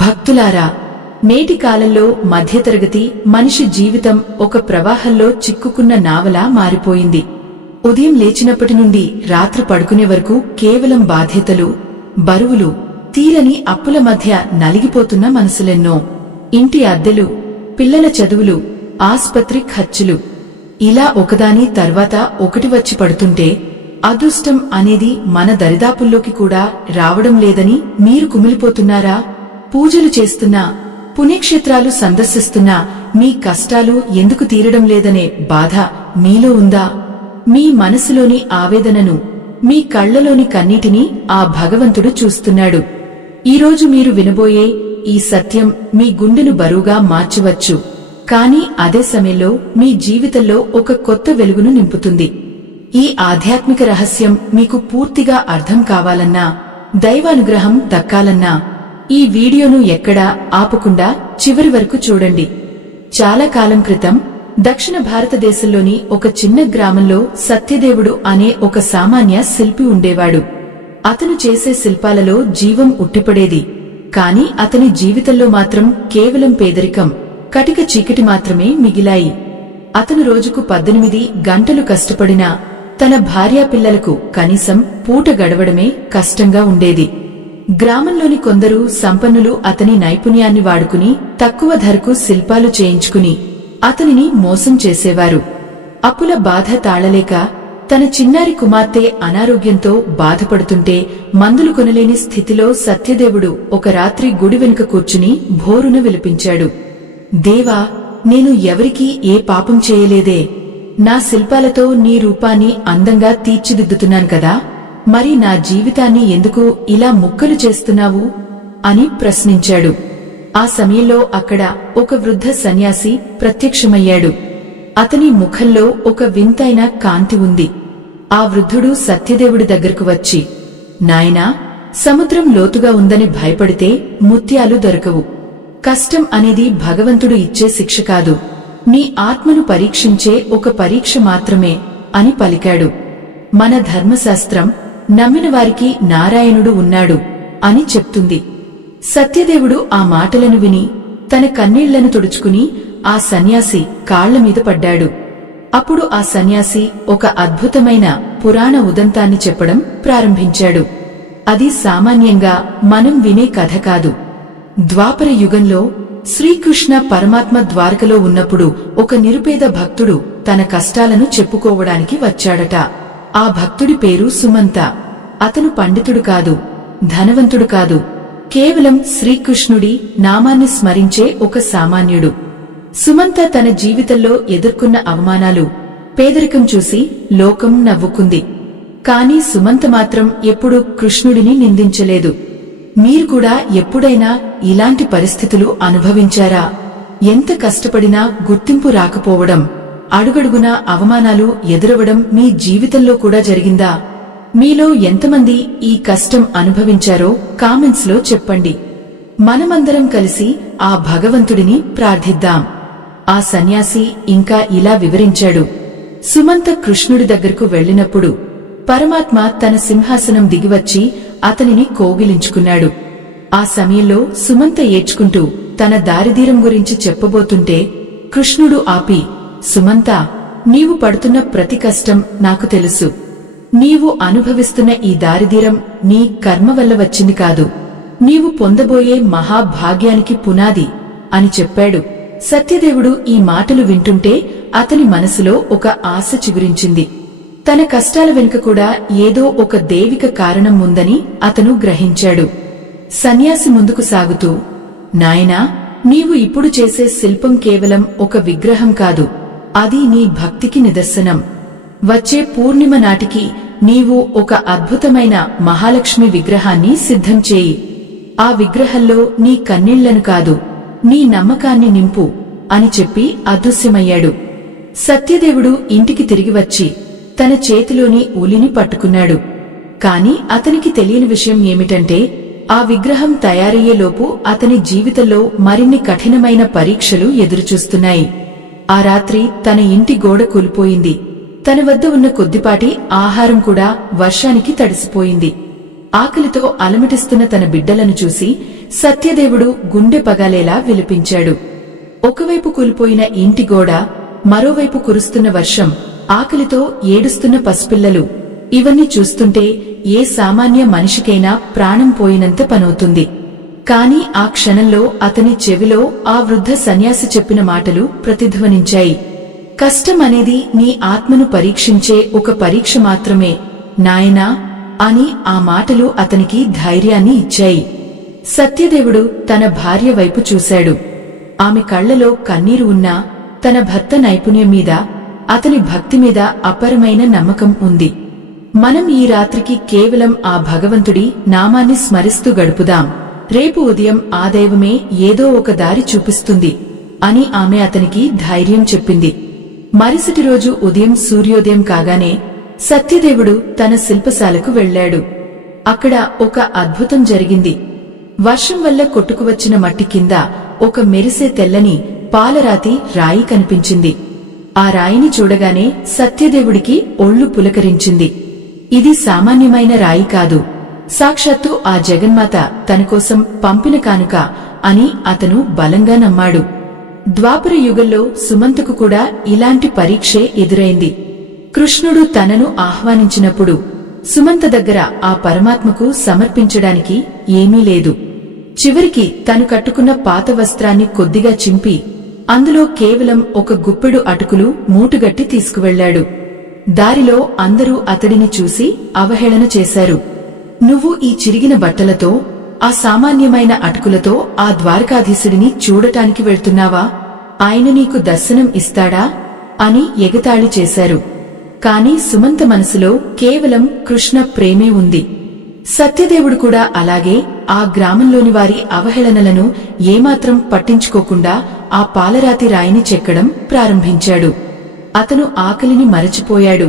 భక్తులారా, నేటి కాలంలో మధ్యతరగతి మనిషి జీవితం ఒక ప్రవాహంలో చిక్కుకున్న నావలా మారిపోయింది. ఉదయం లేచినప్పటి నుండి రాత్రి పడుకునే వరకు కేవలం బాధ్యతలు, బరువులు, తీరని అప్పుల మధ్య నలిగిపోతున్న మనసులెన్నో. ఇంటి అద్దెలు, పిల్లల చదువులు, ఆస్పత్రి ఖర్చులు, ఇలా ఒకదాని తర్వాత ఒకటి వచ్చి పడుతుంటే అదృష్టం అనేది మన దరిదాపుల్లోకి కూడా రావడం లేదని మీరు కుమిలిపోతున్నారా? పూజలు చేస్తున్నా, పుణ్యక్షేత్రాలు సందర్శిస్తున్నా మీ కష్టాలు ఎందుకు తీరడం లేదనే బాధ మీలో ఉందా? మీ మనసులోని ఆవేదనను, మీ కళ్లలోని కన్నీటిని ఆ భగవంతుడు చూస్తున్నాడు. ఈరోజు మీరు వినబోయే ఈ సత్యం మీ గుండెను బరువుగా మార్చవచ్చు, కానీ అదే సమయంలో మీ జీవితంలో ఒక కొత్త వెలుగును నింపుతుంది. ఈ ఆధ్యాత్మిక రహస్యం మీకు పూర్తిగా అర్థం కావాలన్నా, దైవానుగ్రహం దక్కాలన్నా ఈ వీడియోను ఎక్కడా ఆపకుండా చివరి వరకు చూడండి. చాలా కాలం క్రితం దక్షిణ భారతదేశంలోని ఒక చిన్న గ్రామంలో సత్యదేవుడు అనే ఒక సామాన్య శిల్పి ఉండేవాడు. అతను చేసే శిల్పాలలో జీవం ఉట్టిపడేది. కాని అతని జీవితంలో మాత్రం కేవలం పేదరికం, కటిక చీకటి మాత్రమే మిగిలాయి. అతను రోజుకు 18 గంటలు కష్టపడినా తన భార్యాపిల్లలకు కనీసం పూట గడవడమే కష్టంగా ఉండేది. గ్రామంలోని కొందరు సంపన్నులు అతని నైపుణ్యాన్ని వాడుకుని తక్కువ ధరకు శిల్పాలు చేయించుకుని అతనిని మోసం చేసేవారు. అప్పుల బాధ తాళలేక తన చిన్నారి కుమార్తె అనారోగ్యంతో బాధపడుతుంటే మందులు కొనలేని స్థితిలో సత్యదేవుడు ఒక రాత్రి గుడి వెనుక కూర్చుని భోరున విలపించాడు. దేవా, నేను ఎవరికీ ఏ పాపం చేయలేదే. నా శిల్పాలతో నీ రూపాన్ని అందంగా తీర్చిదిద్దుతున్నాను కదా, మరి నా జీవితాన్ని ఎందుకు ఇలా ముక్కలు చేస్తున్నావు అని ప్రశ్నించాడు. ఆ సమయంలో అక్కడ ఒక వృద్ధ సన్యాసి ప్రత్యక్షమయ్యాడు. అతని ముఖంలో ఒక వింతైన కాంతి ఉంది. ఆ వృద్ధుడు సత్యదేవుడి దగ్గరకు వచ్చి, నాయనా, సముద్రం లోతుగా ఉందని భయపడితే ముత్యాలు దొరకవు. కష్టం అనేది భగవంతుడు ఇచ్చే శిక్ష కాదు, నీ ఆత్మను పరీక్షించే ఒక పరీక్ష మాత్రమే అని పలికాడు. మన ధర్మశాస్త్రం నమ్మిన వారికి నారాయణుడు ఉన్నాడు అని చెప్తుంది. సత్యదేవుడు ఆ మాటలను విని తన కన్నీళ్లను తుడుచుకుని ఆ సన్యాసి కాళ్లమీద పడ్డాడు. అప్పుడు ఆ సన్యాసి ఒక అద్భుతమైన పురాణ ఉదంతాన్ని చెప్పడం ప్రారంభించాడు. అది సామాన్యంగా మనం వినే కథ కాదు. ద్వాపర యుగంలో శ్రీకృష్ణ పరమాత్మ ద్వారకలో ఉన్నప్పుడు ఒక నిరుపేద భక్తుడు తన కష్టాలను చెప్పుకోవడానికి వచ్చాడట. ఆ భక్తుడి పేరు సుమంత. అతను పండితుడు కాదు, ధనవంతుడు కాదు, కేవలం శ్రీకృష్ణుడి నామాన్ని స్మరించే ఒక సామాన్యుడు. సుమంత తన జీవితంలో ఎదుర్కొన్న అవమానాలు, పేదరికం చూసి లోకం నవ్వుకుంది. కాని సుమంత మాత్రం ఎప్పుడూ కృష్ణుడిని నిందించలేదు. మీరు కూడా ఎప్పుడైనా ఇలాంటి పరిస్థితులు అనుభవించారా? ఎంత కష్టపడినా గుర్తింపు రాకపోవడం, అడుగడుగునా అవమానాలు ఎదురవడం మీ జీవితంలో కూడా జరిగిందా? మీలో ఎంతమంది ఈ కష్టం అనుభవించారో కామెంట్స్ లో చెప్పండి. మనమందరం కలిసి ఆ భగవంతుడిని ప్రార్థిద్దాం. ఆ సన్యాసి ఇంకా ఇలా వివరించాడు. సుమంత కృష్ణుడి దగ్గరకు వెళ్లినప్పుడు పరమాత్మ తన సింహాసనం దిగివచ్చి అతనిని కోగిలించుకున్నాడు. ఆ సమయంలో సుమంత ఏడ్చుకుంటూ తన దారిదీరం గురించి చెప్పబోతుంటే కృష్ణుడు ఆపి, సుమంత, నీవు పడుతున్న ప్రతి కష్టం నాకు తెలుసు. నీవు అనుభవిస్తున్న ఈ దారిదీరం నీ కర్మ వల్ల వచ్చింది కాదు, నీవు పొందబోయే మహాభాగ్యానికి పునాది అని చెప్పాడు. సత్యదేవుడు ఈ మాటలు వింటుంటే అతని మనసులో ఒక ఆశ చిగురించింది. తన కష్టాల వెనుక కూడా ఏదో ఒక దైవిక కారణం ఉందని అతను గ్రహించాడు. సన్యాసి ముందుకు సాగుతూ, నాయనా, నీవు ఇప్పుడు చేసే శిల్పం కేవలం ఒక విగ్రహం కాదు, అది నీ భక్తికి నిదర్శనం. వచ్చే పూర్ణిమ నాటికి నీవు ఒక అద్భుతమైన మహాలక్ష్మి విగ్రహాన్ని సిద్ధం చేయి. ఆ విగ్రహంలో నీ కన్నీళ్లను కాదు, నీ నమ్మకాన్ని నింపు అని చెప్పి అదృశ్యమయ్యాడు. సత్యదేవుడు ఇంటికి తిరిగి వచ్చి తన చేతిలోని ఉలిని పట్టుకున్నాడు. కాని అతనికి తెలియని విషయం ఏమిటంటే ఆ విగ్రహం తయారయ్యేలోపు అతని జీవితంలో మరిన్ని కఠినమైన పరీక్షలు ఎదురుచూస్తున్నాయి. ఆ రాత్రి తన ఇంటి గోడ కూలిపోయింది. తన వద్ద ఉన్న కొద్దిపాటి ఆహారం కూడా వర్షానికి తడిసిపోయింది. ఆకలితో అలమటిస్తున్న తన బిడ్డలను చూసి సత్యదేవుడు గుండె పగాలేలా విలపించాడు. ఒకవైపు కూలిపోయిన ఇంటి గోడ, మరోవైపు కురుస్తున్న వర్షం, ఆకలితో ఏడుస్తున్న పసిపిల్లలు, ఇవన్నీ చూస్తుంటే ఏ సామాన్య మనిషికైనా ప్రాణం పోయినంత పనవుతుంది. కాని ఆ క్షణంలో అతని చెవిలో ఆ వృద్ధ సన్యాసి చెప్పిన మాటలు ప్రతిధ్వనించాయి. కష్టం అనేది నీ ఆత్మను పరీక్షించే ఒక పరీక్ష మాత్రమే నాయనా అని ఆ మాటలు అతనికి ధైర్యాన్ని ఇచ్చాయి. సత్యదేవుడు తన భార్య వైపు చూశాడు. ఆమె కళ్లలో కన్నీరు ఉన్నా తన భర్త నైపుణ్యం మీద, అతని భక్తి మీద అపారమైన నమ్మకం ఉంది. మనం ఈ రాత్రికి కేవలం ఆ భగవంతుడి నామాన్ని స్మరిస్తూ గడుపుదాం. రేపు ఉదయం ఆ దైవమే ఏదో ఒక దారి చూపిస్తుంది అని ఆమె అతనికి ధైర్యం చెప్పింది. మరుసటి రోజు ఉదయం సూర్యోదయం కాగానే సత్యదేవుడు తన శిల్పశాలకు వెళ్లాడు. అక్కడ ఒక అద్భుతం జరిగింది. వర్షం వల్ల కొట్టుకువచ్చిన మట్టి కింద ఒక మెరిసే తెల్లని పాలరాతి రాయి కనిపించింది. ఆ రాయిని చూడగానే సత్యదేవుడికి ఒళ్ళు పులకరించింది. ఇది సామాన్యమైన రాయి కాదు, సాక్షాత్తు ఆ జగన్మాత తనకోసం పంపిన కానుక అని అతను బలంగా నమ్మాడు. ద్వాపర యుగంలో సుమంతకు కూడా ఇలాంటి పరీక్షే ఎదురైంది. కృష్ణుడు తనను ఆహ్వానించినప్పుడు సుమంత దగ్గర ఆ పరమాత్మకు సమర్పించడానికి ఏమీ లేదు. చివరికి తను కట్టుకున్న పాత వస్త్రాన్ని కొద్దిగా చింపి అందులో కేవలం ఒక గుప్పెడు అటుకులు మూటుగట్టి తీసుకువెళ్లాడు. దారిలో అందరూ అతడిని చూసి అవహేళన చేశారు. నువ్వు ఈ చిరిగిన బట్టలతో, ఆ సామాన్యమైన అటుకులతో ఆ ద్వారకాధీశుడిని చూడటానికి వెళ్తున్నావా? ఆయన నీకు దర్శనం ఇస్తాడా అని ఎగతాళి చేశారు. కాని సుమంత మనసులో కేవలం కృష్ణ ప్రేమే ఉంది. సత్యదేవుడు కూడా అలాగే ఆ గ్రామంలోని వారి అవహేళనలను ఏమాత్రం పట్టించుకోకుండా ఆ పాలరాతి రాయిని చెక్కడం ప్రారంభించాడు. అతను ఆకలిని మరచిపోయాడు,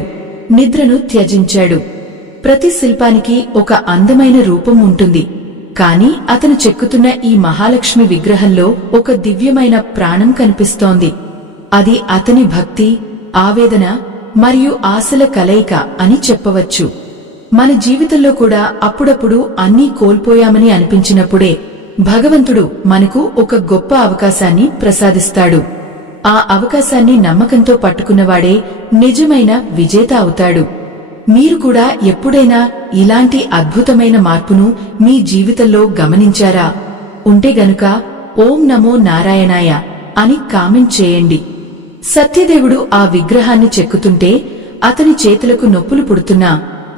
నిద్రను త్యజించాడు. ప్రతి శిల్పానికి ఒక అందమైన రూపం ఉంటుంది. కాని అతను చెక్కుతున్న ఈ మహాలక్ష్మి విగ్రహంలో ఒక దివ్యమైన ప్రాణం కనిపిస్తోంది. అది అతని భక్తి, ఆవేదన మరియు ఆశల కలయిక అని చెప్పవచ్చు. మన జీవితంలో కూడా అప్పుడప్పుడు అన్నీ కోల్పోయామని అనిపించినప్పుడే భగవంతుడు మనకు ఒక గొప్ప అవకాశాన్ని ప్రసాదిస్తాడు. ఆ అవకాశాన్ని నమ్మకంతో పట్టుకున్నవాడే నిజమైన విజేత అవుతాడు. మీరు కూడా ఎప్పుడైనా ఇలాంటి అద్భుతమైన మార్పును మీ జీవితంలో గమనించారా? ఉంటే గనుక ఓం నమో నారాయణాయ అని కామెంట్ చేయండి. సత్యదేవుడు ఆ విగ్రహాన్ని చెక్కుతుంటే అతని చేతులకు నొప్పులు పుడుతున్నా,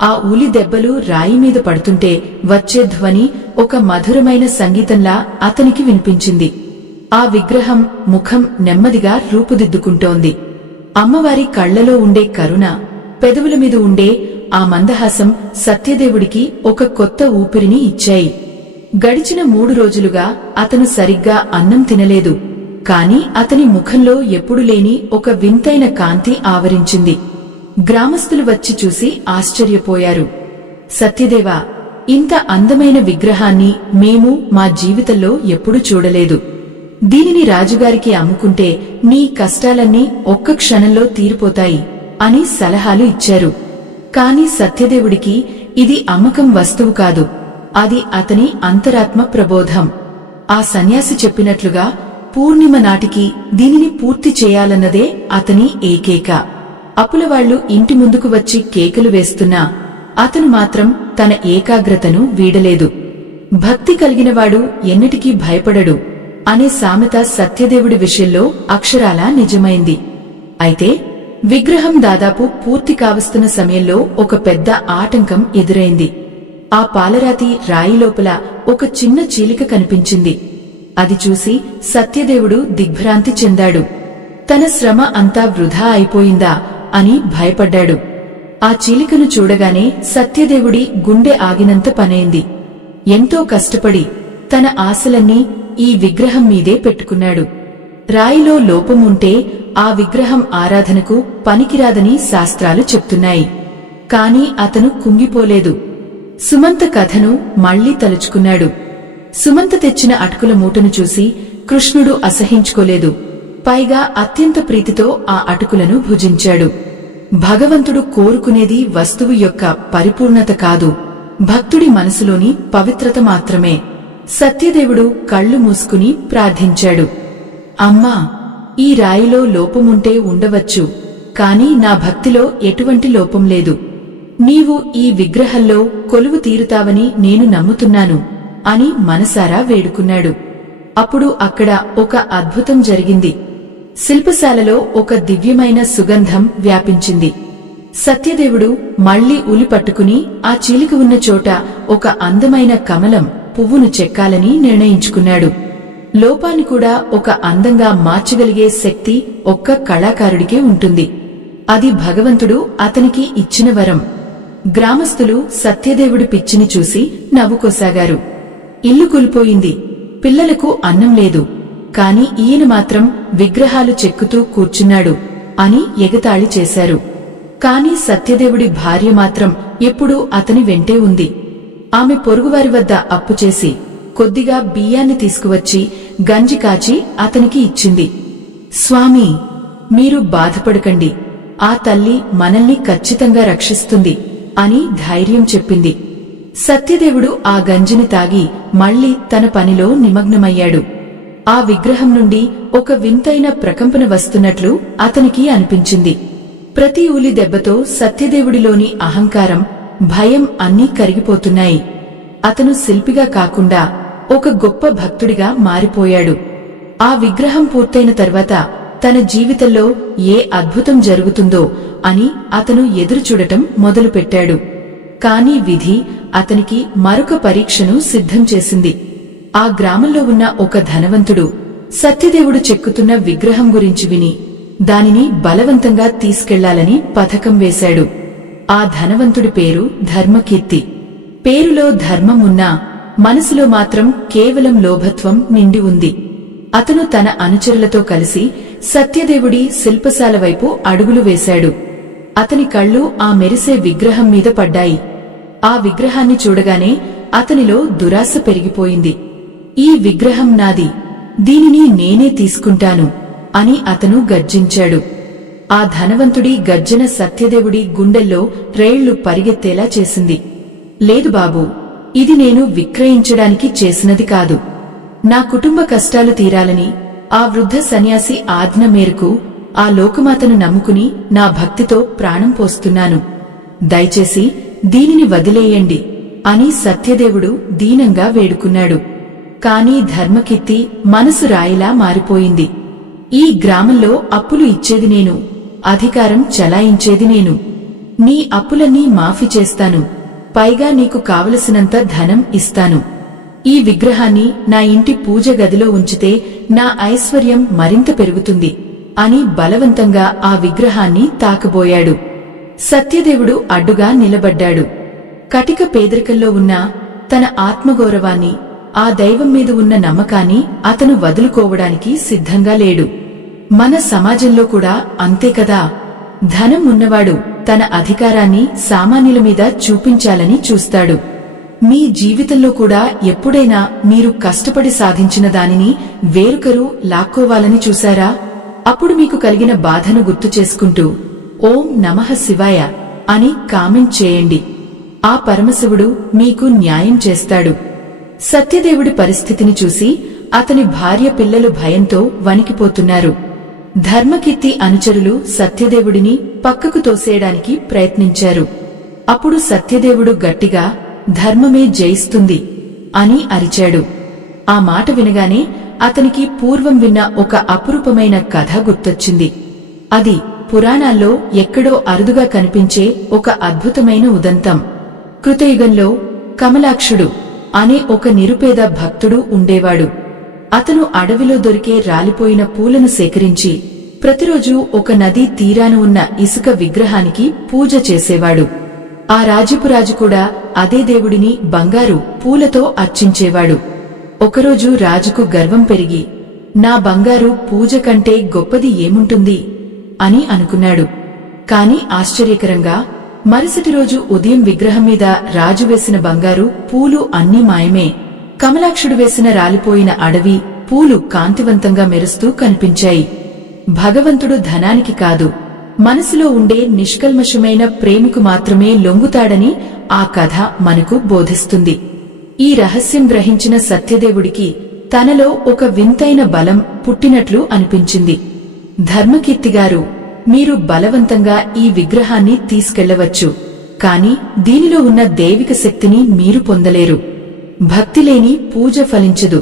ఆ ఉలి దెబ్బలు రాయి మీద పడుతుంటే వచ్చే ధ్వని ఒక మధురమైన సంగీతంలా అతనికి వినిపించింది. ఆ విగ్రహం ముఖం నెమ్మదిగా రూపుదిద్దుకుంటోంది. అమ్మవారి కళ్లలో ఉండే కరుణ, పెదవుల మీద ఉండే ఆ మందహాసం సత్యదేవుడికి ఒక కొత్త ఊపిరిని ఇచ్చాయి. గడిచిన 3 రోజులుగా అతను సరిగ్గా అన్నం తినలేదు. కాని అతని ముఖంలో ఎప్పుడు లేని ఒక వింతైన కాంతి ఆవరించింది. గ్రామస్తులు వచ్చి చూసి ఆశ్చర్యపోయారు. సత్యదేవా, ఇంత అందమైన విగ్రహాన్ని మేము మా జీవితంలో ఎప్పుడూ చూడలేదు. దీనిని రాజుగారికి అమ్ముకుంటే నీ కష్టాలన్నీ ఒక్క క్షణంలో తీరిపోతాయి అని సలహాలు ఇచ్చారు. కాని సత్యదేవుడికి ఇది అమ్మకం వస్తువు కాదు, అది అతని అంతరాత్మ ప్రబోధం. ఆ సన్యాసి చెప్పినట్లుగా పూర్ణిమ నాటికి దీనిని పూర్తి చేయాలన్నదే అతని ఏకైక. అప్పులవాళ్లు ఇంటి ముందుకు వచ్చి కేకలు వేస్తున్నా అతను మాత్రం తన ఏకాగ్రతను వీడలేదు. భక్తి కలిగినవాడు ఎన్నిటికీ భయపడడు అనే సామెత సత్యదేవుడి విషయంలో అక్షరాలా నిజమైంది. అయితే విగ్రహం దాదాపు పూర్తి కావస్తున్న సమయంలో ఒక పెద్ద ఆటంకం ఎదురైంది. ఆ పాలరాతి రాయి లోపల ఒక చిన్న చీలిక కనిపించింది. అది చూసి సత్యదేవుడు దిగ్భ్రాంతి చెందాడు. తన శ్రమ అంతా వృధా అయిపోయిందా అని భయపడ్డాడు. ఆ చీలికను చూడగానే సత్యదేవుడి గుండె ఆగినంత పనైంది. ఎంతో కష్టపడి తన ఆశలన్నీ ఈ విగ్రహం మీదే పెట్టుకున్నాడు. రాయిలో లోపం ఉంటే ఆ విగ్రహం ఆరాధనకు పనికిరాదని శాస్త్రాలు చెప్తున్నాయి. కాని అతను కుంగిపోలేదు. సుమంత కథను మళ్లీ తలుచుకున్నాడు. సుమంత తెచ్చిన అటుకుల మూటను చూసి కృష్ణుడు అసహించుకోలేదు. పైగా అత్యంత ప్రీతితో ఆ అటుకులను భుజించాడు. భగవంతుడు కోరుకునేది వస్తువు యొక్క పరిపూర్ణత కాదు, భక్తుడి మనసులోని పవిత్రత మాత్రమే. సత్యదేవుడు కళ్ళు మూసుకుని ప్రార్థించాడు. అమ్మా, ఈ రాయిలో లోపముంటే ఉండవచ్చు, కాని నా భక్తిలో ఎటువంటి లోపం లేదు. నీవు ఈ విగ్రహంలో కొలువు తీరుతావని నేను నమ్ముతున్నాను అని మనసారా వేడుకున్నాడు. అప్పుడు అక్కడ ఒక అద్భుతం జరిగింది. శిల్పశాలలో ఒక దివ్యమైన సుగంధం వ్యాపించింది. సత్యదేవుడు మళ్లీ ఉలి పట్టుకుని ఆ చీలిక ఉన్న చోట ఒక అందమైన కమలం పువ్వును చెక్కాలని నిర్ణయించుకున్నాడు. లోపాన్ని కూడా ఒక అందంగా మార్చగలిగే శక్తి ఒక్క కళాకారుడికే ఉంటుంది. అది భగవంతుడు అతనికి ఇచ్చిన వరం. గ్రామస్తులు సత్యదేవుడి పిచ్చిని చూసి నవ్వుకోసాగారు. ఇల్లు కూలిపోయింది, పిల్లలకు అన్నం లేదు, కాని ఈయన మాత్రం విగ్రహాలు చెక్కుతూ కూర్చున్నాడు అని ఎగతాళి చేశారు. కాని సత్యదేవుడి భార్య మాత్రం ఎప్పుడూ అతని వెంటే ఉంది. ఆమె పొరుగువారి వద్ద అప్పుచేసి కొద్దిగా బియ్యాన్ని తీసుకువచ్చి గంజి కాచి అతనికి ఇచ్చింది. స్వామీ, మీరు బాధపడకండి, ఆ తల్లి మనల్ని ఖచ్చితంగా రక్షిస్తుంది అని ధైర్యం చెప్పింది. సత్యదేవుడు ఆ గంజిని తాగి మళ్లీ తన పనిలో నిమగ్నమయ్యాడు. ఆ విగ్రహం నుండి ఒక వింతైన ప్రకంపన వస్తున్నట్లు అతనికి అనిపించింది. ప్రతి ఊలి దెబ్బతో సత్యదేవుడిలోని అహంకారం, భయం అన్నీ కరిగిపోతున్నాయి. అతను శిల్పిగా కాకుండా ఒక గొప్ప భక్తుడిగా మారిపోయాడు. ఆ విగ్రహం పూర్తయిన తర్వాత తన జీవితంలో ఏ అద్భుతం జరుగుతుందో అని అతను ఎదురుచూడటం మొదలుపెట్టాడు. కాని విధి అతనికి మరొక పరీక్షను సిద్ధం చేసింది. ఆ గ్రామంలో ఉన్న ఒక ధనవంతుడు సత్యదేవుడు చెక్కుతున్న విగ్రహం గురించి విని దానిని బలవంతంగా తీసుకెళ్లాలని పథకం వేశాడు. ఆ ధనవంతుడి పేరు ధర్మకీర్తి. పేరులో ధర్మం ఉన్నా మనసులో మాత్రం కేవలం లోభత్వం నిండి ఉంది. అతను తన అనుచరులతో కలిసి సత్యదేవుడి శిల్పశాల వైపు అడుగులు వేశాడు. అతని కళ్ళు ఆ మెరిసే విగ్రహం మీద పడ్డాయి. ఆ విగ్రహాన్ని చూడగానే అతనిలో దురాశ పెరిగిపోయింది. ఈ విగ్రహం నాది, దీనిని నేనే తీసుకుంటాను అని అతను గర్జించాడు. ఆ ధనవంతుడి గర్జన సత్యదేవుడి గుండెల్లో రైళ్లు పరిగెత్తేలా చేసింది. లేదు బాబూ, ఇది నేను విక్రయించడానికి చేసినది కాదు. నా కుటుంబ కష్టాలు తీరాలని ఆ వృద్ధ సన్యాసి ఆజ్ఞ మేరకు ఆ లోకమాతను నమ్ముకుని నా భక్తితో ప్రాణం పోస్తున్నాను. దయచేసి దీనిని వదిలేయండి అని సత్యదేవుడు దీనంగా వేడుకున్నాడు. కాని ధర్మకీర్తి మనసు రాయిలా మారిపోయింది. ఈ గ్రామంలో అప్పులు ఇచ్చేది నేను, అధికారం చలాయించేది నేను. నీ అప్పులన్నీ మాఫీ చేస్తాను, పైగా నీకు కావలసినంత ధనం ఇస్తాను. ఈ విగ్రహాన్ని నా ఇంటి పూజ గదిలో ఉంచితే నా ఐశ్వర్యం మరింత పెరుగుతుంది అని బలవంతంగా ఆ విగ్రహాన్ని తాకబోయాడు. సత్యదేవుడు అడ్డుగా నిలబడ్డాడు. కటిక పేదరికంలో ఉన్న తన ఆత్మగౌరవాన్ని, ఆ దైవం మీద ఉన్న నమ్మకాన్ని అతను వదులుకోవడానికి సిద్ధంగా లేడు. మన సమాజంలో కూడా అంతే కదా. ధనం ఉన్నవాడు తన అధికారాన్ని సామాన్యుల మీద చూపించాలని చూస్తాడు. మీ జీవితంలో కూడా ఎప్పుడైనా మీరు కష్టపడి సాధించిన దానిని వేరొకరు లాక్కోవాలని చూశారా? అప్పుడు మీకు కలిగిన బాధను గుర్తు చేసుకుంటూ ఓం నమః శివాయ అని కామెంట్ చేయండి. ఆ పరమశివుడు మీకు న్యాయం చేస్తాడు. సత్యదేవుడి పరిస్థితిని చూసి అతని భార్య పిల్లలు భయంతో వణికిపోతున్నారు. ధర్మకీర్తి అనుచరులు సత్యదేవుడిని పక్కకు తోసేయడానికి ప్రయత్నించారు. అప్పుడు సత్యదేవుడు గట్టిగా ధర్మమే జయిస్తుంది అని అరిచాడు. ఆ మాట వినగానే అతనికి పూర్వం విన్న ఒక అపురూపమైన కథ గుర్తొచ్చింది. అది పురాణాల్లో ఎక్కడో అరుదుగా కనిపించే ఒక అద్భుతమైన ఉదంతం. కృతయుగంలో కమలాక్షుడు అనే ఒక నిరుపేద భక్తుడు ఉండేవాడు. అతను అడవిలో దొరికే రాలిపోయిన పూలను సేకరించి ప్రతిరోజూ ఒక నదీ తీరాన ఉన్న ఇసుక విగ్రహానికి పూజ చేసేవాడు. ఆ రాజపురాజు కూడా అదే దేవుడిని బంగారు పూలతో అర్చించేవాడు. ఒకరోజు రాజుకు గర్వం పెరిగి నా బంగారు పూజ కంటే గొప్పది ఏముంటుంది అని అనుకున్నాడు. కాని ఆశ్చర్యకరంగా మరుసటి రోజు ఉదయం విగ్రహం మీద రాజు వేసిన బంగారు పూలు అన్నీ మాయమే. కమలాక్షుడు వేసిన రాలిపోయిన అడవి పూలు కాంతివంతంగా మెరుస్తూ కనిపించాయి. భగవంతుడు ధనానికి కాదు, మనసులో ఉండే నిష్కల్మషమైన ప్రేమకు మాత్రమే లొంగుతాడని ఆ కథ మనకు బోధిస్తుంది. ఈ రహస్యం గ్రహించిన సత్యదేవుడికి తనలో ఒక వింతైన బలం పుట్టినట్లు అనిపించింది. ధర్మకీర్తిగారు, మీరు బలవంతంగా ఈ విగ్రహాన్ని తీసుకెళ్లవచ్చు, కాని దీనిలో ఉన్న దైవిక శక్తిని మీరు పొందలేరు. భక్తిలేని పూజ ఫలించదు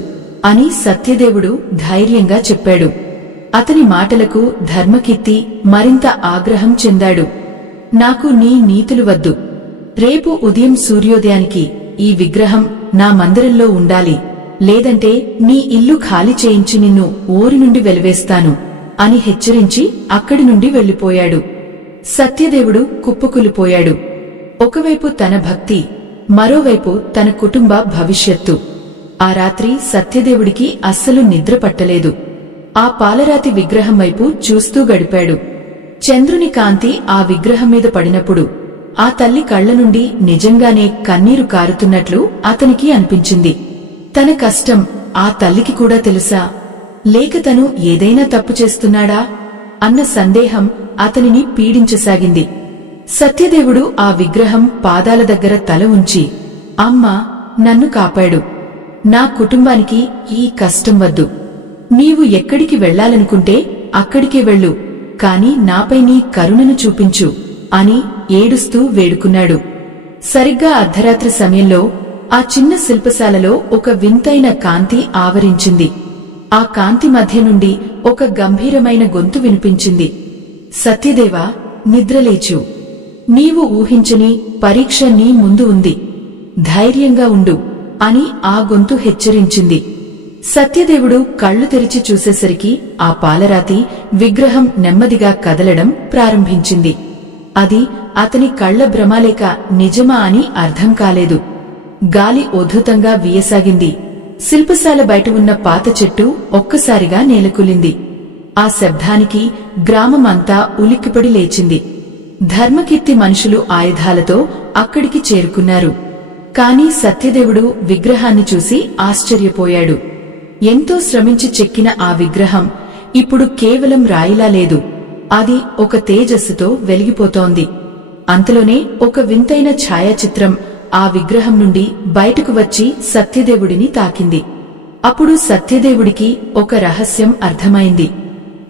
అని సత్యదేవుడు ధైర్యంగా చెప్పాడు. అతని మాటలకు ధర్మకీర్తి మరింత ఆగ్రహం చెందాడు. నాకు నీ నీతులు వద్దు. రేపు ఉదయం సూర్యోదయానికి ఈ విగ్రహం నా మందిరంలో ఉండాలి, లేదంటే నీ ఇల్లు ఖాళీ చేయించి నిన్ను ఊరి నుండి వెలివేస్తాను అని హెచ్చరించి అక్కడి నుండి వెళ్లిపోయాడు. సత్యదేవుడు కుప్పకూలిపోయాడు. ఒకవైపు తన భక్తి, మరోవైపు తన కుటుంబ భవిష్యత్తు. ఆ రాత్రి సత్యదేవుడికి అస్సలు నిద్ర పట్టలేదు. ఆ పాలరాతి విగ్రహం వైపు చూస్తూ గడిపాడు. చంద్రుని కాంతి ఆ విగ్రహం మీద పడినప్పుడు ఆ తల్లి కళ్ల నుండి నిజంగానే కన్నీరు కారుతున్నట్లు అతనికి అనిపించింది. తన కష్టం ఆ తల్లికి కూడా తెలుసా, లేక తను ఏదైనా తప్పు చేస్తున్నాడా అన్న సందేహం అతనిని పీడించసాగింది. సత్యదేవుడు ఆ విగ్రహం పాదాల దగ్గర తల ఉంచి, అమ్మా, నన్ను కాపాడు. నా కుటుంబానికి ఈ కష్టం వద్దు. నీవు ఎక్కడికి వెళ్లాలనుకుంటే అక్కడికే వెళ్ళు, కాని నాపై నీ కరుణను చూపించు అని ఏడుస్తూ వేడుకున్నాడు. సరిగ్గా అర్ధరాత్రి సమయంలో ఆ చిన్న శిల్పశాలలో ఒక వింతైన కాంతి ఆవరించింది. ఆ కాంతి మధ్య నుండి ఒక గంభీరమైన గొంతు వినిపించింది. సత్యదేవా, నిద్రలేచు. నీవు ఊహించని పరీక్ష నీ ముందు ఉంది. ధైర్యంగా ఉండు అని ఆ గొంతు హెచ్చరించింది. సత్యదేవుడు కళ్లు తెరిచి చూసేసరికి ఆ పాలరాతి విగ్రహం నెమ్మదిగా కదలడం ప్రారంభించింది. అది అతని కళ్ల భ్రమలేక నిజమా అని అర్థం కాలేదు. గాలి ఉద్ధృతంగా వీయసాగింది. శిల్పశాల బయట ఉన్న పాత చెట్టు ఒక్కసారిగా నేలకూలింది. ఆ శబ్దానికి గ్రామమంతా ఉలిక్కిపడి లేచింది. ధర్మకీర్తి మనుషులు ఆయుధాలతో అక్కడికి చేరుకున్నారు. కాని సత్యదేవుడు విగ్రహాన్ని చూసి ఆశ్చర్యపోయాడు. ఎంతో శ్రమించి చెక్కిన ఆ విగ్రహం ఇప్పుడు కేవలం రాయిలా లేదు, అది ఒక తేజస్సుతో వెలిగిపోతోంది. అంతలోనే ఒక వింతైన ఛాయాచిత్రం ఆ విగ్రహం నుండి బయటకు వచ్చి సత్యదేవుడిని తాకింది. అప్పుడు సత్యదేవుడికి ఒక రహస్యం అర్థమైంది.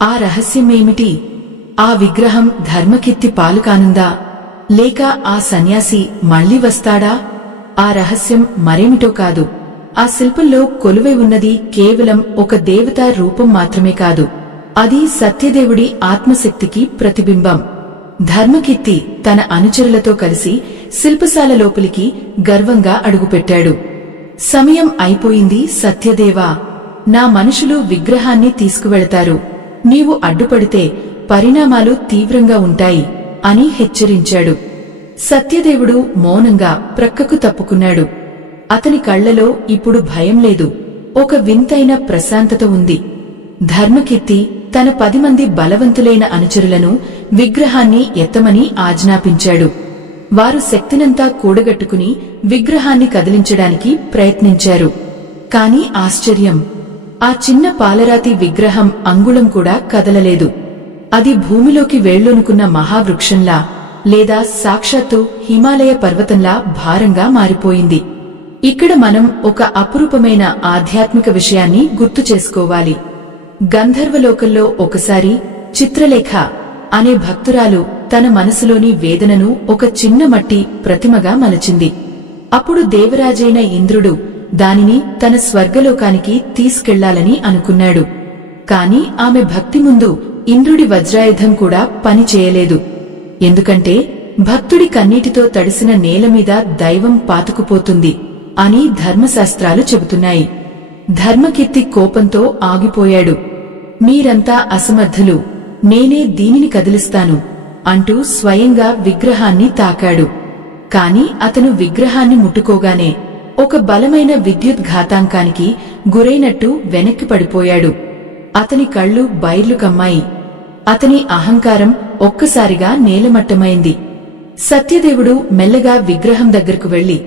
ఆ రహస్యమేమిటి? ఆ విగ్రహం ధర్మకీర్తి పాలు కానుందా, లేక ఆ సన్యాసి మళ్లీ వస్తాడా? ఆ రహస్యం మరేమిటో కాదు. ఆ శిల్పంలో కొలువై ఉన్నది కేవలం ఒక దేవతా రూపం మాత్రమే కాదు, అది సత్యదేవుడి ఆత్మశక్తికి ప్రతిబింబం. ధర్మకీర్తి తన అనుచరులతో కలిసి శిల్పశాల లోపలికి గర్వంగా అడుగుపెట్టాడు. సమయం అయిపోయింది సత్యదేవా, నా మనుషులు విగ్రహాన్ని తీసుకువెళతారు. నీవు అడ్డుపడితే పరిణామాలు తీవ్రంగా ఉంటాయి అని హెచ్చరించాడు. సత్యదేవుడు మౌనంగా ప్రక్కకు తప్పుకున్నాడు. అతని కళ్లలో ఇప్పుడు భయం లేదు, ఒక వింతైన ప్రశాంతత ఉంది. ధర్మకీర్తి తన 10 మంది బలవంతులైన అనుచరులను విగ్రహాన్ని ఎత్తమని ఆజ్ఞాపించాడు. వారు శక్తినంతా కూడగట్టుకుని విగ్రహాన్ని కదిలించడానికి ప్రయత్నించారు. కాని ఆశ్చర్యం, ఆ చిన్న పాలరాతి విగ్రహం అంగుళం కూడా కదలలేదు. అది భూమిలోకి వేళ్లొనుకున్న మహావృక్షంలా లేదా సాక్షాత్తు హిమాలయ పర్వతంలా భారంగా మారిపోయింది. ఇక్కడ మనం ఒక అపురూపమైన ఆధ్యాత్మిక విషయాన్ని గుర్తు చేసుకోవాలి. గంధర్వలోకంలో ఒకసారి చిత్రలేఖ అనే భక్తురాలు తన మనసులోని వేదనను ఒక చిన్న మట్టి ప్రతిమగా మలచింది. అప్పుడు దేవరాజైన ఇంద్రుడు దానిని తన స్వర్గలోకానికి తీసుకెళ్లాలని అనుకున్నాడు. కాని ఆమె భక్తి ముందు ఇంద్రుడి వజ్రాయుధం కూడా పనిచేయలేదు. ఎందుకంటే భక్తుడి కన్నీటితో తడిసిన నేలమీద దైవం పాతుకుపోతుంది అని ధర్మశాస్త్రాలు చెబుతున్నాయి. ధర్మకీర్తి కోపంతో ఆగిపోయాడు. మీరంతా అసమర్థులు, నేనే దీనిని కదిలిస్తాను అంటూ స్వయంగా విగ్రహాన్ని తాకాడు. కాని అతను విగ్రహాన్ని ముట్టుకోగానే ఒక బలమైన విద్యుద్ఘాతాంకానికి గురైనట్టు వెనక్కి పడిపోయాడు. అతని కళ్ళు బైర్లు కమ్మాయి. అతని అహంకారం ఒక్కసారిగా నేలమట్టమైంది. సత్యదేవుడు మెల్లగా విగ్రహం దగ్గరకు వెళ్లి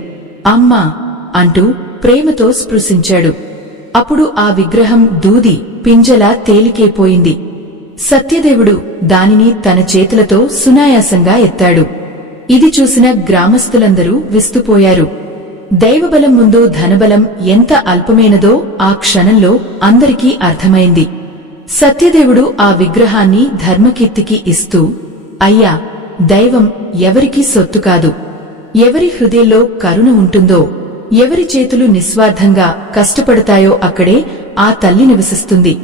అమ్మా అంటూ ప్రేమతో స్పృశించాడు. అప్పుడు ఆ విగ్రహం దూది పింజలా తేలికైపోయింది. సత్యదేవుడు దానిని తన చేతులతో సునాయాసంగా ఎత్తాడు. ఇది చూసిన గ్రామస్తులందరూ విస్తుపోయారు. దైవబలం ముందు ధనబలం ఎంత అల్పమైనదో ఆ క్షణంలో అందరికీ అర్థమైంది. సత్యదేవుడు ఆ విగ్రహాన్ని ధర్మకీర్తికి ఇస్తూ, అయ్యా, దైవం ఎవరికీ సొత్తు కాదు. ఎవరి హృదయంలో కరుణ ఉంటుందో, ఎవరి చేతులు నిస్వార్థంగా కష్టపడతాయో అక్కడే ఆ తల్లి నివసిస్తుంది.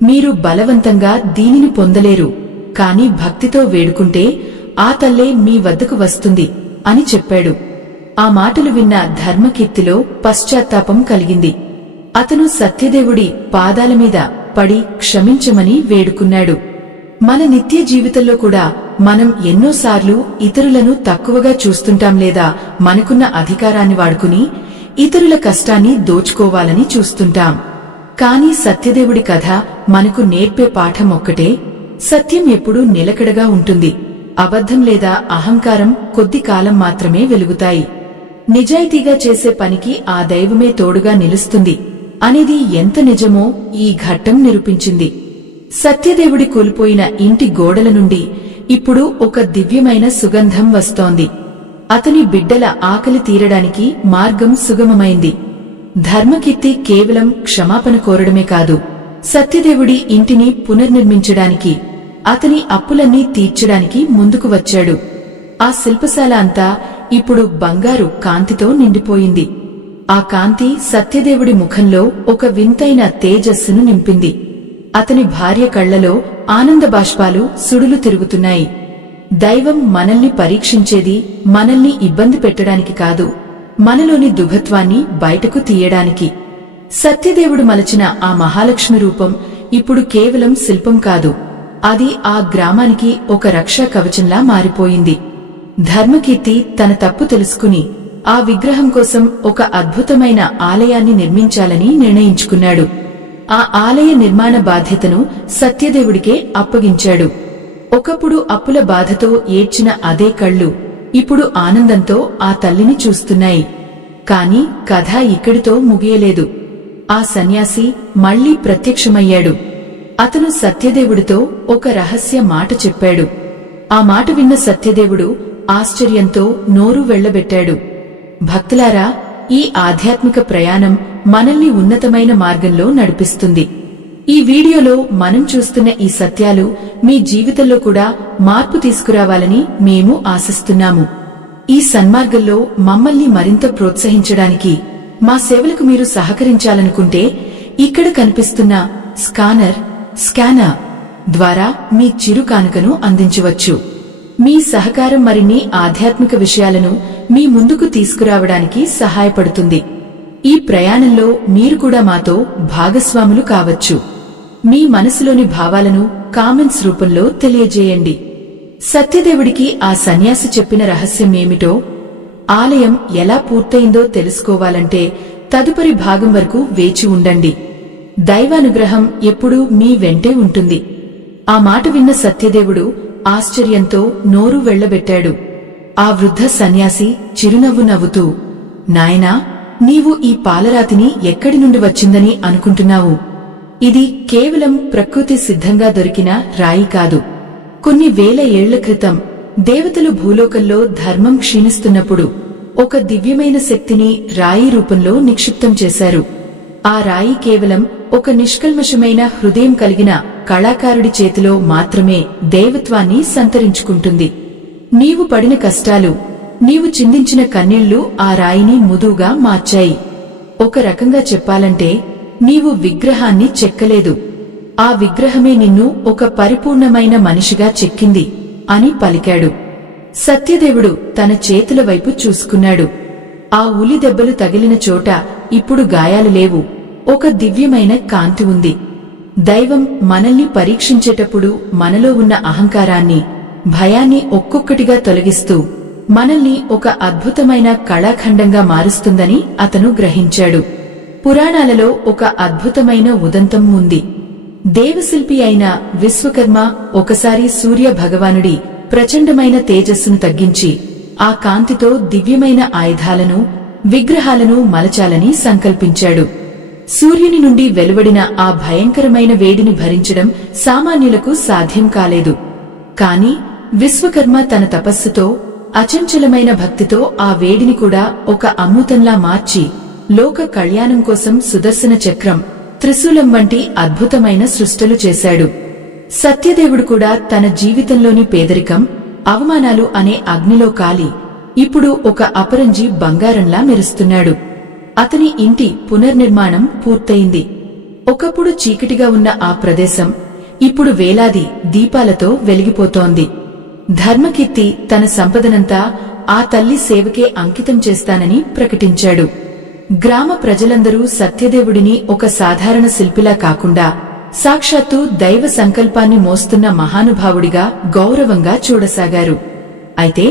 మీరు బలవంతంగా దీనిని పొందలేరు, కాని భక్తితో వేడుకుంటే ఆ తల్లే మీ వద్దకు వస్తుంది అని చెప్పాడు. ఆ మాటలు విన్న ధర్మకీర్తిలో పశ్చాత్తాపం కలిగింది. అతను సత్యదేవుడి పాదాలమీద పడి క్షమించమని వేడుకున్నాడు. మన నిత్య జీవితంలో కూడా మనం ఎన్నోసార్లు ఇతరులను తక్కువగా చూస్తుంటాం, లేదా మనకున్న అధికారాన్ని వాడుకుని ఇతరుల కష్టాన్ని దోచుకోవాలని చూస్తుంటాం. కాని సత్యదేవుడి కథ మనకు నేర్పే పాఠం ఒక్కటే: సత్యం ఎప్పుడూ నిలకడగా ఉంటుంది. అబద్ధం లేదా అహంకారం కొద్ది కాలం మాత్రమే వెలుగుతాయి. నిజాయితీగా చేసే పనికి ఆ దైవమే తోడుగా నిలుస్తుంది అనేది ఎంత నిజమో ఈ ఘట్టం నిరూపించింది. సత్యదేవుడి కోల్పోయిన ఇంటి గోడల నుండి ఇప్పుడు ఒక దివ్యమైన సుగంధం వస్తోంది. అతని బిడ్డల ఆకలి తీరడానికి మార్గం సుగమమైంది. ధర్మకీర్తి కేవలం క్షమాపణ కోరడమే కాదు, సత్యదేవుడి ఇంటిని పునర్నిర్మించడానికి, అతని అప్పులన్నీ తీర్చడానికి ముందుకు వచ్చాడు. ఆ శిల్పశాల అంతా ఇప్పుడు బంగారు కాంతితో నిండిపోయింది. ఆ కాంతి సత్యదేవుడి ముఖంలో ఒక వింతైన తేజస్సును నింపింది. అతని భార్య కళ్లలో ఆనంద బాష్పాలు సుడులు తిరుగుతున్నాయి. దైవం మనల్ని పరీక్షించేది మనల్ని ఇబ్బంది పెట్టడానికి కాదు, మనలోని దుఃఖత్వాన్ని బయటకు తీయడానికి. సత్యదేవుడు మలచిన ఆ మహాలక్ష్మి రూపం ఇప్పుడు కేవలం శిల్పం కాదు, అది ఆ గ్రామానికి ఒక రక్షా కవచంలా మారిపోయింది. ధర్మకీర్తి తన తప్పు తెలుసుకుని ఆ విగ్రహం కోసం ఒక అద్భుతమైన ఆలయాన్ని నిర్మించాలని నిర్ణయించుకున్నాడు. ఆ ఆలయ నిర్మాణ బాధ్యతను సత్యదేవుడికే అప్పగించాడు. ఒకప్పుడు అప్పుల బాధతో ఏడ్చిన అదే కళ్ళు ఇప్పుడు ఆనందంతో ఆ తల్లిని చూస్తున్నాయి. కాని కథ ఇక్కడితో ముగియలేదు. ఆ సన్యాసి మళ్లీ ప్రత్యక్షమయ్యాడు. అతను సత్యదేవుడితో ఒక రహస్య మాట చెప్పాడు. ఆ మాట విన్న సత్యదేవుడు ఆశ్చర్యంతో నోరు వెళ్లబెట్టాడు. భక్తులారా, ఈ ఆధ్యాత్మిక ప్రయాణం మనల్ని ఉన్నతమైన మార్గంలో నడిపిస్తుంది. ఈ వీడియోలో మనం చూస్తున్న ఈ సత్యాలు మీ జీవితంలో కూడా మార్పు తీసుకురావాలని మేము ఆశిస్తున్నాము. ఈ సన్మార్గంలో మమ్మల్ని మరింత ప్రోత్సహించడానికి మా సేవలకు మీరు సహకరించాలనుకుంటే ఇక్కడ కనిపిస్తున్న స్కానర్ ద్వారా మీ చిరు కానుకను అందించవచ్చు. మీ సహకారం మరిన్ని ఆధ్యాత్మిక విషయాలను మీ ముందుకు తీసుకురావడానికి సహాయపడుతుంది. ఈ ప్రయాణంలో మీరు కూడా మాతో భాగస్వాములు కావచ్చు. మీ మనసులోని భావాలను కామెంట్స్ రూపంలో తెలియజేయండి. సత్యదేవుడికి ఆ సన్యాసి చెప్పిన రహస్యం ఏమిటో, ఆలయం ఎలా పూర్తయిందో తెలుసుకోవాలంటే తదుపరి భాగం వరకు వేచి ఉండండి. దైవానుగ్రహం ఎప్పుడూ మీ వెంటే ఉంటుంది. ఆ మాట విన్న సత్యదేవుడు ఆశ్చర్యంతో నోరు వెళ్లబెట్టాడు. ఆ వృద్ధ సన్యాసి చిరునవ్వు నవ్వుతూ, నాయనా, నీవు ఈ పాలరాతిని ఎక్కడి నుండి వచ్చిందని అనుకుంటున్నావు? ఇది కేవలం ప్రకృతి సిద్ధంగా దొరికిన రాయి కాదు. కొన్ని వేల ఏళ్ల క్రితం దేవతలు భూలోకంలో ధర్మం క్షీణిస్తున్నప్పుడు ఒక దివ్యమైన శక్తిని రాయి రూపంలో నిక్షిప్తం చేశారు. ఆ రాయి కేవలం ఒక నిష్కల్మషమైన హృదయం కలిగిన కళాకారుడి చేతిలో మాత్రమే దైవత్వాన్ని సంతరించుకుంటుంది. నీవు పడిన కష్టాలు, నీవు చిందించిన కన్నీళ్లు ఆ రాయిని ముదువుగా మార్చాయి. ఒక రకంగా చెప్పాలంటే నీవు విగ్రహాన్ని చెక్కలేదు, ఆ విగ్రహమే నిన్ను ఒక పరిపూర్ణమైన మనిషిగా చెక్కింది అని పలికాడు. సత్యదేవుడు తన చేతుల వైపు చూసుకున్నాడు. ఆ ఉలి దెబ్బలు తగిలిన చోట ఇప్పుడు గాయాలు లేవు, ఒక దివ్యమైన కాంతి ఉంది. దైవం మనల్ని పరీక్షించేటప్పుడు మనలో ఉన్న అహంకారాన్ని, భయాన్ని ఒక్కొక్కటిగా తొలగిస్తూ మనల్ని ఒక అద్భుతమైన కళాఖండంగా మారుస్తుందని అతను గ్రహించాడు. పురాణాలలో ఒక అద్భుతమైన ఉదంతం ఉంది. దేవశిల్పి అయిన విశ్వకర్మ ఒకసారి సూర్య భగవానుడి ప్రచండమైన తేజస్సును తగ్గించి ఆ కాంతితో దివ్యమైన ఆయుధాలను, విగ్రహాలను మలచాలని సంకల్పించాడు. సూర్యుని నుండి వెలువడిన ఆ భయంకరమైన వేడిని భరించడం సామాన్యులకు సాధ్యం కాలేదు. కాని విశ్వకర్మ తన తపస్సుతో అచంచలమైన భక్తితో ఆ వేడిని కూడా ఒక అమృతంలా మార్చి లోక కళ్యాణం కోసం సుదర్శన చక్రం, త్రిశూలం వంటి అద్భుతమైన సృష్టులు చేశాడు. సత్యదేవుడు కూడా తన జీవితంలోని పేదరికం, అవమానాలు అనే అగ్నిలో కాలి ఇప్పుడు ఒక అపరంజి బంగారంలా మెరుస్తున్నాడు. అతని ఇంటి పునర్నిర్మాణం పూర్తయింది. ఒకప్పుడు చీకటిగా ఉన్న ఆ ప్రదేశం ఇప్పుడు వేలాది దీపాలతో వెలిగిపోతోంది. ధర్మకీర్తి తన సంపదనంతా ఆ తల్లి సేవకే అంకితం చేస్తానని ప్రకటించాడు. గ్రామ ప్రజలందరూ సత్యదేవుడిని ఒక సాధారణ శిల్పిలా కాకుండా సాక్షాత్తు దైవ సంకల్పాన్ని మోస్తున్న మహానుభావుడిగా గౌరవంగా చూడసాగారు. అయితే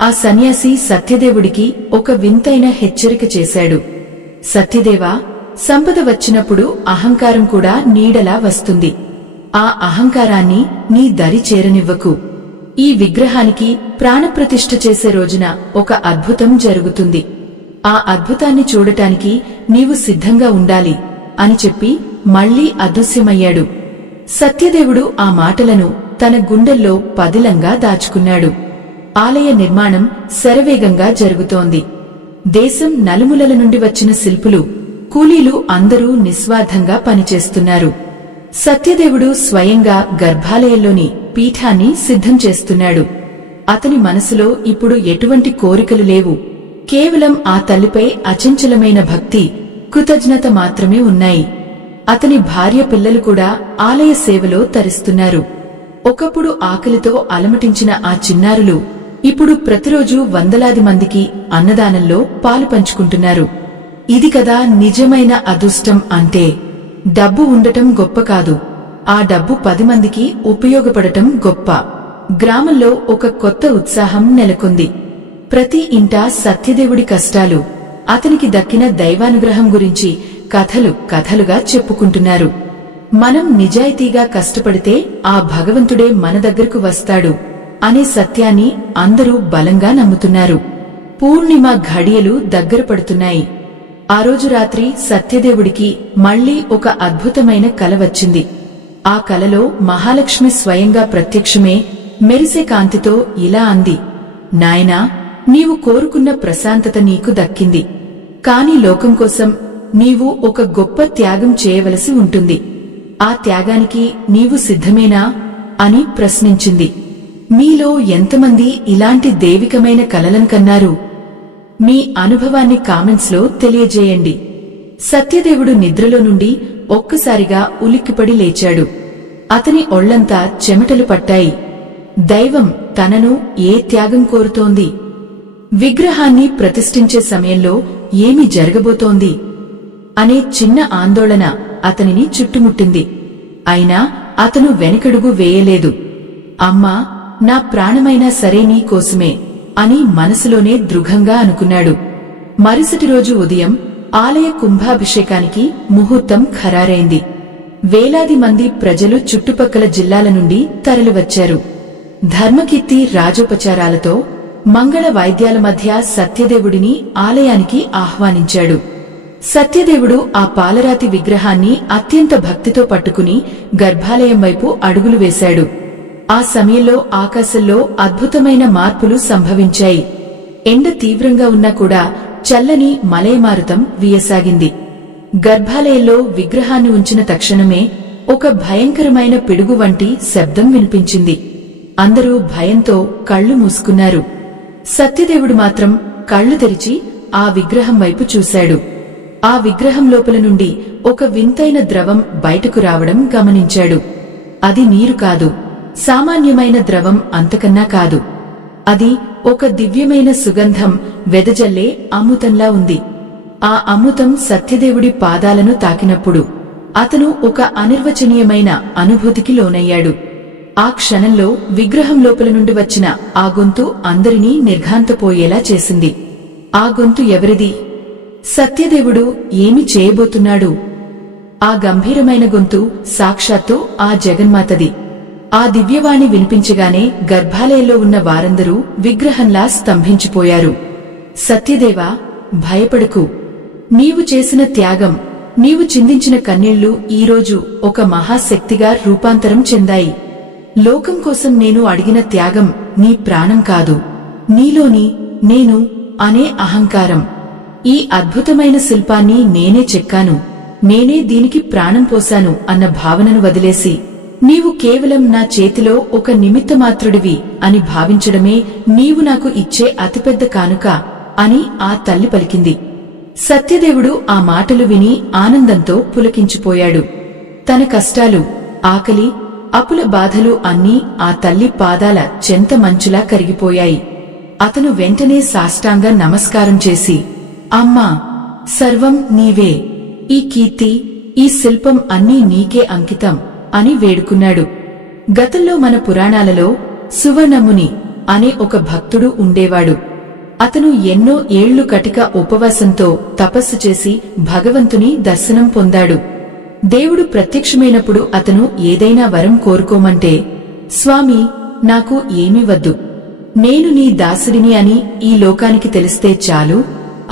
ఆ సన్యాసి సత్యదేవుడికి ఒక వింతైన హెచ్చరిక చేశాడు. సత్యదేవా, సంపద వచ్చినప్పుడు అహంకారం కూడా నీడలా వస్తుంది. ఆ అహంకారాన్ని నీ దరి చేరనివ్వకు. ఈ విగ్రహానికి ప్రాణప్రతిష్ఠ చేసే రోజున ఒక అద్భుతం జరుగుతుంది. ఆ అద్భుతాన్ని చూడటానికి నీవు సిద్ధంగా ఉండాలి అని చెప్పి మళ్లీ అదృశ్యమయ్యాడు. సత్యదేవుడు ఆ మాటలను తన గుండెల్లో పదిలంగా దాచుకున్నాడు. ఆలయ నిర్మాణం శరవేగంగా జరుగుతోంది. దేశం నలుమూలల నుండి వచ్చిన శిల్పులు, కూలీలు అందరూ నిస్వార్థంగా పనిచేస్తున్నారు. సత్యదేవుడు స్వయంగా గర్భాలయంలోని పీఠాన్ని సిద్ధం చేస్తున్నాడు. అతని మనసులో ఇప్పుడు ఎటువంటి కోరికలు లేవు. కేవలం ఆ తల్లిపై అచంచలమైన భక్తి, కృతజ్ఞత మాత్రమే ఉన్నాయి. అతని భార్య పిల్లలు కూడా ఆలయ సేవలో తరిస్తున్నారు. ఒకప్పుడు ఆకలితో అలమటించిన ఆ చిన్నారులు ఇప్పుడు ప్రతిరోజు వందలాది మందికి అన్నదానంలో పాలు పంచుకుంటున్నారు. ఇది కదా నిజమైన అదృష్టం అంటే. డబ్బు ఉండటం గొప్ప కాదు, ఆ డబ్బు 10 మందికి ఉపయోగపడటం గొప్ప. గ్రామంలో ఒక కొత్త ఉత్సాహం నెలకొంది. ప్రతి ఇంటా సత్యదేవుడి కష్టాలు, అతనికి దక్కిన దైవానుగ్రహం గురించి కథలు కథలుగా చెప్పుకుంటున్నారు. మనం నిజాయితీగా కష్టపడితే ఆ భగవంతుడే మన దగ్గరకు వస్తాడు అనే సత్యాన్ని అందరూ బలంగా నమ్ముతున్నారు. పూర్ణిమ ఘడియలు దగ్గర పడుతున్నాయి. ఆ రోజు రాత్రి సత్యదేవుడికి మళ్లీ ఒక అద్భుతమైన కల వచ్చింది. ఆ కలలో మహాలక్ష్మి స్వయంగా ప్రత్యక్షమే మెరిసే కాంతితో ఇలా అంది, నాయనా, నీవు కోరుకున్న ప్రశాంతత నీకు దక్కింది. కాని లోకం కోసం నీవు ఒక గొప్ప త్యాగం చేయవలసి ఉంటుంది. ఆ త్యాగానికి నీవు సిద్ధమేనా అని ప్రశ్నించింది. మీలో ఎంతమంది ఇలాంటి దైవికమైన కలలను కన్నారు? మీ అనుభవాన్ని కామెంట్స్లో తెలియజేయండి. సత్యదేవుడు నిద్రలో నుండి ఒక్కసారిగా ఉలిక్కిపడి లేచాడు. అతని ఒళ్లంతా చెమటలు పట్టాయి. దైవం తనను ఏ త్యాగం కోరుతోంది? విగ్రహాన్ని ప్రతిష్ఠించే సమయంలో ఏమి జరగబోతోంది అనే చిన్న ఆందోళన అతనిని చుట్టుముట్టింది. అయినా అతను వెనకడుగు వేయలేదు. అమ్మా, నా ప్రాణమైనా సరే నీ కోసమే అని మనసులోనే దృఢంగా అనుకున్నాడు. మరుసటి రోజు ఉదయం ఆలయ కుంభాభిషేకానికి ముహూర్తం ఖరారైంది. వేలాది మంది ప్రజలు చుట్టుపక్కల జిల్లాల నుండి తరలివచ్చారు. ధర్మకీర్తి రాజోపచారాలతో మంగళ వాయిద్యాల మధ్య సత్యదేవుడిని ఆలయానికి ఆహ్వానించాడు. సత్యదేవుడు ఆ పాలరాతి విగ్రహాన్ని అత్యంత భక్తితో పట్టుకుని గర్భాలయం వైపు అడుగులు వేశాడు. ఆ సమయంలో ఆకాశంలో అద్భుతమైన మార్పులు సంభవించాయి. ఎండ తీవ్రంగా ఉన్నా కూడా చల్లని మలయమారుతం వీయసాగింది. గర్భాలయంలో విగ్రహాన్ని ఉంచిన తక్షణమే ఒక భయంకరమైన పిడుగు వంటి శబ్దం వినిపించింది. అందరూ భయంతో కళ్లు మూసుకున్నారు. సత్యదేవుడు మాత్రం కళ్లు తెరిచి ఆ విగ్రహం వైపు చూశాడు. ఆ విగ్రహం లోపల నుండి ఒక వింతైన ద్రవం బయటకు రావడం గమనించాడు. అది నీరు కాదు, సామాన్యమైన ద్రవం అంతకన్నా కాదు. అది ఒక దివ్యమైన సుగంధం వెదజల్లే అమృతంలా ఉంది. ఆ అమృతం సత్యదేవుడి పాదాలను తాకినప్పుడు అతను ఒక అనిర్వచనీయమైన అనుభూతికి లోనయ్యాడు. ఆ క్షణంలో విగ్రహం లోపల నుండి వచ్చిన ఆ గొంతు అందరినీ నిర్ఘాంతపోయేలా చేసింది. ఆ గొంతు ఎవరిది? సత్యదేవుడు ఏమి చేయబోతున్నాడు? ఆ గంభీరమైన గొంతు సాక్షాత్తు ఆ జగన్మాతది. ఆ దివ్యవాణి వినిపించగానే గర్భాలయంలో ఉన్న వారందరూ విగ్రహంలా స్తంభించిపోయారు. సత్యదేవా, భయపడకు. నీవు చేసిన త్యాగం, నీవు చిందించిన కన్నీళ్లు ఈరోజు ఒక మహాశక్తిగా రూపాంతరం చెందాయి. లోకం కోసం నేను అడిగిన త్యాగం నీ ప్రాణం కాదు, నీలోని నేను అనే అహంకారం. ఈ అద్భుతమైన శిల్పాన్ని నేనే చెక్కాను, నేనే దీనికి ప్రాణం పోశాను అన్న భావనను వదిలేసి నీవు కేవలం నా చేతిలో ఒక నిమిత్తమాత్రుడివి అని భావించడమే నీవు నాకు ఇచ్చే అతిపెద్ద కానుక అని ఆ తల్లి పలికింది. సత్యదేవుడు ఆ మాటలు విని ఆనందంతో పులకించిపోయాడు. తన కష్టాలు, ఆకలి, అప్పుల బాధలు అన్నీ ఆ తల్లి పాదాల చెంత మంచులా కరిగిపోయాయి. అతను వెంటనే సాష్టాంగ నమస్కారం చేసి, అమ్మా, సర్వం నీవే, ఈ కీర్తి, ఈ శిల్పం అన్నీ నీకే అంకితం అని వేడుకున్నాడు. గతంలో మన పురాణాలలో సువర్ణముని అనే ఒక భక్తుడు ఉండేవాడు. అతను ఎన్నో ఏళ్లు కటిక ఉపవాసంతో తపస్సు చేసి భగవంతుని దర్శనం పొందాడు. దేవుడు ప్రత్యక్షమైనప్పుడు అతను ఏదైనా వరం కోరుకోమంటే, స్వామీ, నాకు ఏమీ వద్దు, నేను నీ దాసుడిని అని ఈ లోకానికి తెలిస్తే చాలు,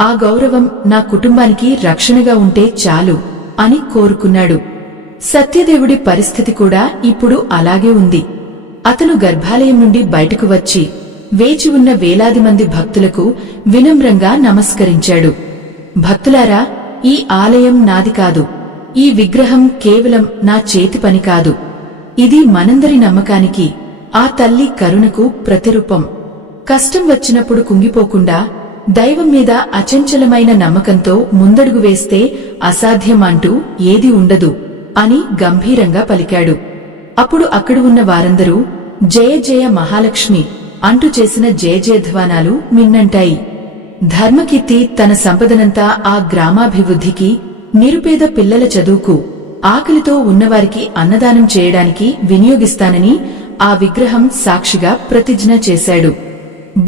ఆ గౌరవం నా కుటుంబానికి రక్షణగా ఉంటే చాలు అని కోరుకున్నాడు. సత్యదేవుడి పరిస్థితి కూడా ఇప్పుడు అలాగే ఉంది. అతను గర్భాలయం నుండి బయటకు వచ్చి వేచి ఉన్న వేలాది మంది భక్తులకు వినమ్రంగా నమస్కరించాడు. భక్తులారా, ఈ ఆలయం నాది కాదు, ఈ విగ్రహం కేవలం నా చేతి పని కాదు, ఇది మనందరి నమ్మకానికి, ఆ తల్లి కరుణకు ప్రతిరూపం. కష్టం వచ్చినప్పుడు కుంగిపోకుండా దైవం మీద అచంచలమైన నమ్మకంతో ముందడుగు వేస్తే అసాధ్యం అంటూ ఏది ఉండదు అని గంభీరంగా పలికాడు. అప్పుడు అక్కడ ఉన్న వారందరూ జయ జయ మహాలక్ష్మి అంటూ చేసిన జయజయధ్వానాలు మిన్నంటాయి. ధర్మకీర్తి తన సంపదనంతా ఆ గ్రామాభివృద్ధికి, నిరుపేద పిల్లల చదువుకు, ఆకలితో ఉన్నవారికి అన్నదానం చేయడానికి వినియోగిస్తానని ఆ విగ్రహం సాక్షిగా ప్రతిజ్ఞ చేశాడు.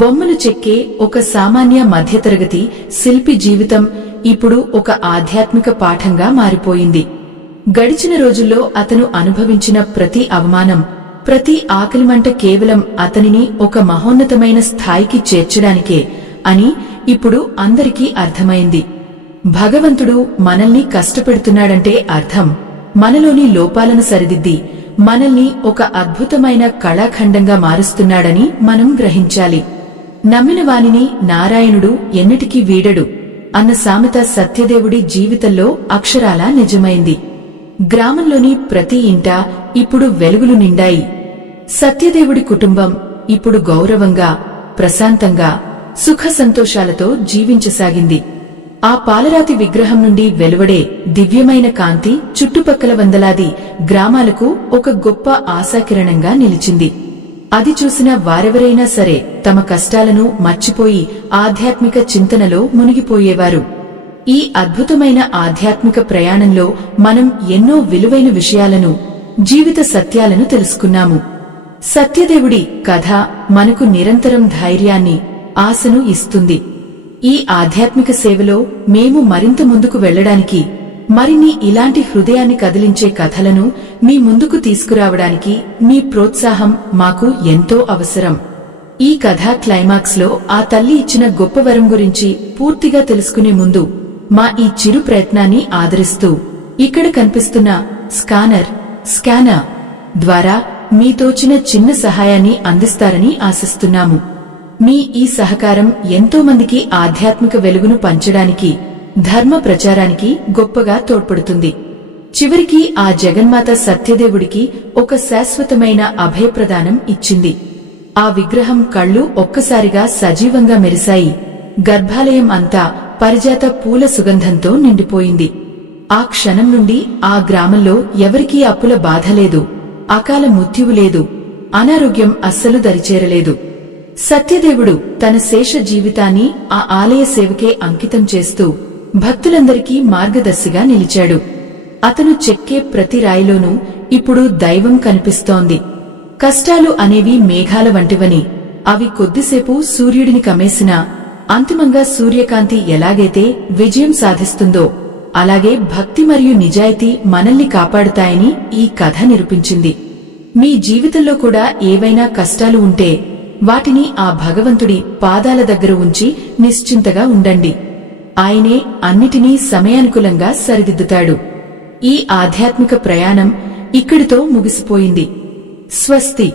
బొమ్మలు చెక్కే ఒక సామాన్య మధ్యతరగతి శిల్పి జీవితం ఇప్పుడు ఒక ఆధ్యాత్మిక పాఠంగా మారిపోయింది. గడిచిన రోజుల్లో అతను అనుభవించిన ప్రతి అవమానం, ప్రతి ఆకలిమంట కేవలం అతనిని ఒక మహోన్నతమైన స్థాయికి చేర్చడానికే అని ఇప్పుడు అందరికీ అర్థమైంది. భగవంతుడు మనల్ని కష్టపెడుతున్నాడంటే అర్థం మనలోని లోపాలను సరిదిద్ది మనల్ని ఒక అద్భుతమైన కళాఖండంగా మారుస్తున్నాడని మనం గ్రహించాలి. నమ్మిన వానిని నారాయణుడు ఎన్నటికీ వీడడు అన్న సామెత సత్యదేవుడి జీవితంలో అక్షరాలా నిజమైంది. గ్రామంలోని ప్రతి ఇంటా ఇప్పుడు వెలుగులు నిండాయి. సత్యదేవుడి కుటుంబం ఇప్పుడు గౌరవంగా, ప్రశాంతంగా, సుఖ సంతోషాలతో జీవించసాగింది. ఆ పాలరాతి విగ్రహం నుండి వెలువడే దివ్యమైన కాంతి చుట్టుపక్కల వందలాది గ్రామాలకు ఒక గొప్ప ఆశాకిరణంగా నిలిచింది. అది చూసిన వారెవరైనా సరే తమ కష్టాలను మర్చిపోయి ఆధ్యాత్మిక చింతనలో మునిగిపోయేవారు. ఈ అద్భుతమైన ఆధ్యాత్మిక ప్రయాణంలో మనం ఎన్నో విలువైన విషయాలను, జీవిత సత్యాలను తెలుసుకున్నాము. సత్యదేవుడి కథ మనకు నిరంతరం ధైర్యాన్ని, ఆశను ఇస్తుంది. ఈ ఆధ్యాత్మిక సేవలో మేము మరింత ముందుకు వెళ్లడానికి, మరిన్ని ఇలాంటి హృదయాన్ని కదిలించే కథలను మీ ముందుకు తీసుకురావడానికి మీ ప్రోత్సాహం మాకు ఎంతో అవసరం. ఈ కథ క్లైమాక్స్ లో ఆ తల్లి ఇచ్చిన గొప్ప వరం గురించి పూర్తిగా తెలుసుకునే ముందు మా ఈ చిరు ప్రయత్నాన్ని ఆదరిస్తూ ఇక్కడ కనిపిస్తున్న స్కానర్ ద్వారా మీ తోచిన చిన్న సహాయాన్ని అందిస్తారని ఆశిస్తున్నాము. మీ ఈ సహకారం ఎంతో మందికి ఆధ్యాత్మిక వెలుగును పంచడానికి, ధర్మ ప్రచారానికి గొప్పగా తోడ్పడుతుంది. చివరికి ఆ జగన్మాత సత్యదేవుడికి ఒక శాశ్వతమైన అభయప్రదానం ఇచ్చింది. ఆ విగ్రహం కళ్ళు ఒక్కసారిగా సజీవంగా మెరిశాయి. గర్భాలయం అంతా పరిజాత పూల సుగంధంతో నిండిపోయింది. ఆ క్షణం నుండి ఆ గ్రామంలో ఎవరికీ అప్పుల బాధ లేదు, అకాల మృత్యువు లేదు, అనారోగ్యం అస్సలు దరిచేరలేదు. సత్యదేవుడు తన శేష జీవితాన్ని ఆ ఆలయ సేవకే అంకితం చేస్తూ భక్తులందరికీ మార్గదర్శిగా నిలిచాడు. అతను చెక్కే ప్రతి రాయిలోనూ ఇప్పుడు దైవం కనిపిస్తోంది. కష్టాలు అనేవి మేఘాల వంటివని, అవి కొద్దిసేపు సూర్యుడిని కమ్మేసినా అంతిమంగా సూర్యకాంతి ఎలాగైతే విజయం సాధిస్తుందో అలాగే భక్తి మరియు నిజాయితీ మనల్ని కాపాడుతాయని ఈ కథ నిరూపించింది. మీ జీవితంలో కూడా ఏవైనా కష్టాలు ఉంటే వాటిని ఆ భగవంతుడి పాదాల దగ్గర ఉంచి నిశ్చింతగా ఉండండి. ఆయనే అన్నిటినీ సమయానుకూలంగా సరిదిద్దుతాడు. ఈ ఆధ్యాత్మిక ప్రయాణం ఇక్కడితో ముగిసిపోయింది. స్వస్తి.